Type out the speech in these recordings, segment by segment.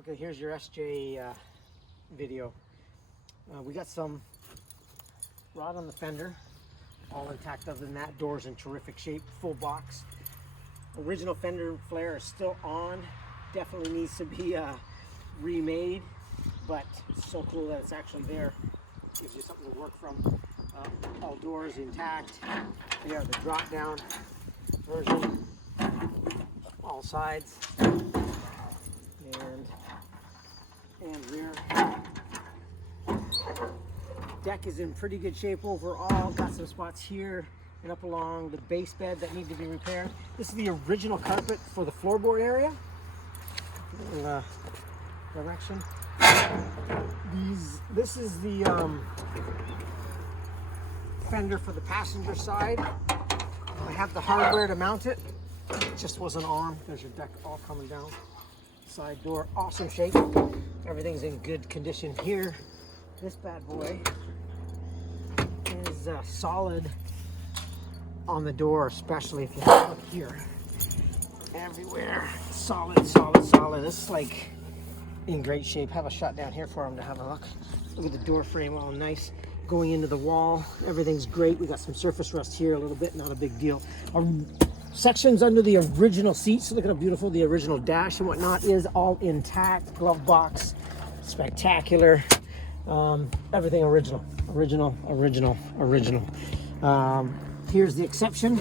Okay, here's your SJ video. We got some rod on the fender, all intact. Other than that, door's in terrific shape, full box. Original fender flare is still on. Definitely needs to be remade, but it's so cool that it's actually there. Gives you something to work from. All doors intact. They are the drop down version. All sides and rear. Deck is in pretty good shape overall. Got some spots here and up along the base bed that need to be repaired. This is the original carpet for the floorboard area. Direction. This is the fender for the passenger side. I have the hardware to mount it. It just wasn't on. There's your deck all coming down. Side door, awesome shape. Everything's in good condition here. This bad boy is solid on the door, especially if you look here. Everywhere, solid, solid, solid. This is like in great shape. Have a shot down here for them to have a look. Look at the door frame, all nice. Going into the wall, everything's great. We got some surface rust here a little bit, not a big deal. Sections under the original seats, look at how beautiful the original dash and whatnot is, all intact. Glove box, spectacular. Everything original. Here's the exception.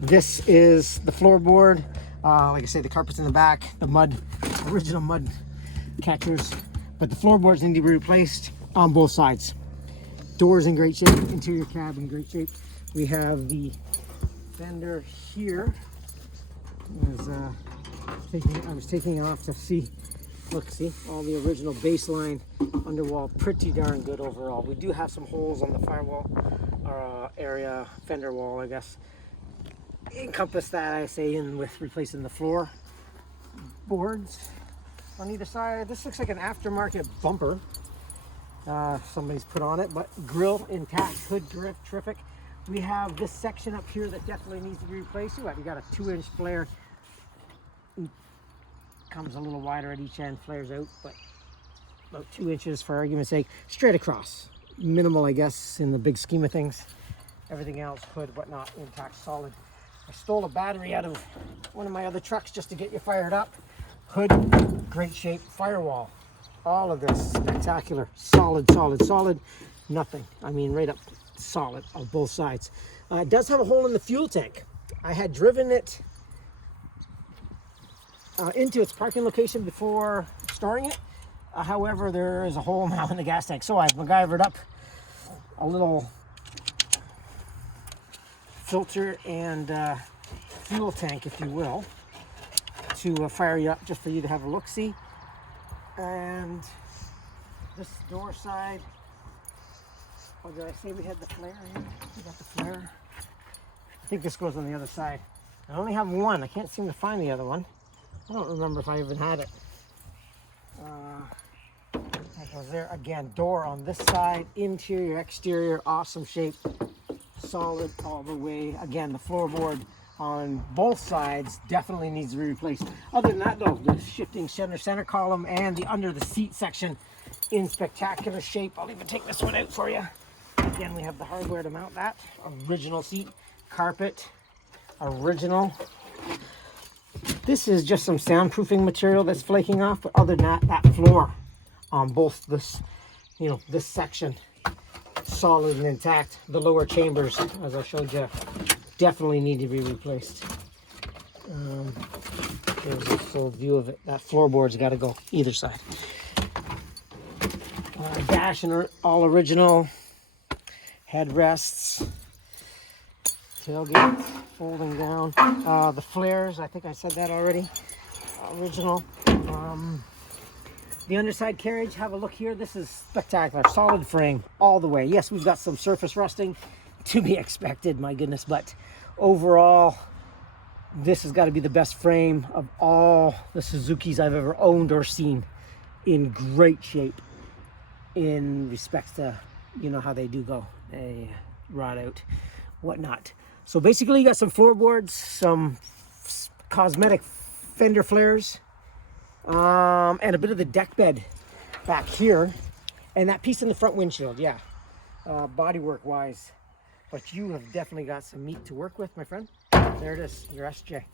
This is the floorboard. Like I say, the carpet's in the back, the original mud catchers, but the floorboards need to be replaced on both sides. Doors in great shape, interior cab in great shape. We have the fender here. I was taking it off to see. Look, see all the original baseline underwall, pretty darn good overall. We do have some holes on the firewall area, fender wall, I guess. Encompass that, I say, in with replacing the floor boards on either side. This looks like an aftermarket bumper somebody's put on it, but grill intact, hood terrific. We have this section up here that definitely needs to be replaced. You got a 2-inch flare. Comes a little wider at each end, flares out, but about 2 inches for argument's sake. Straight across. Minimal, I guess, in the big scheme of things. Everything else, hood, whatnot, intact, solid. I stole a battery out of one of my other trucks just to get you fired up. Hood, great shape. Firewall, all of this, spectacular. Solid, solid, solid. Nothing. I mean, right up solid on both sides. It does have a hole in the fuel tank. I had driven it into its parking location before storing it. However, there is a hole now in the gas tank. So I've MacGyvered up a little filter and fuel tank, if you will, to fire you up, just for you to have a look-see. And this door side, oh, did I say we had the flare here? We got the flare. I think this goes on the other side. I only have one. I can't seem to find the other one. I don't remember if I even had it. That goes there. Again, door on this side, interior, exterior, awesome shape. Solid all the way. Again, the floorboard on both sides definitely needs to be replaced. Other than that, though, the shifting center column and the under the seat section in spectacular shape. I'll even take this one out for you. Again, we have the hardware to mount that. Original seat, carpet, original. This is just some soundproofing material that's flaking off, but other than that, that floor on both this, this section, solid and intact. The lower chambers, as I showed you, definitely need to be replaced. There's a full view of it. That floorboard's got to go either side. Dash and all original. Headrests. Tailgate folding down. The flares, I think I said that already. Original. The underside carriage, have a look here. This is spectacular. Solid frame all the way. Yes, we've got some surface rusting to be expected, my goodness, but overall, this has got to be the best frame of all the Suzukis I've ever owned or seen. In great shape in respects to, how they do go. They rot out, whatnot. So basically, you got some floorboards, some cosmetic fender flares, And a bit of the deck bed back here, and that piece in the front windshield, yeah. Bodywork wise, but you have definitely got some meat to work with, my friend. There it is, your SJ.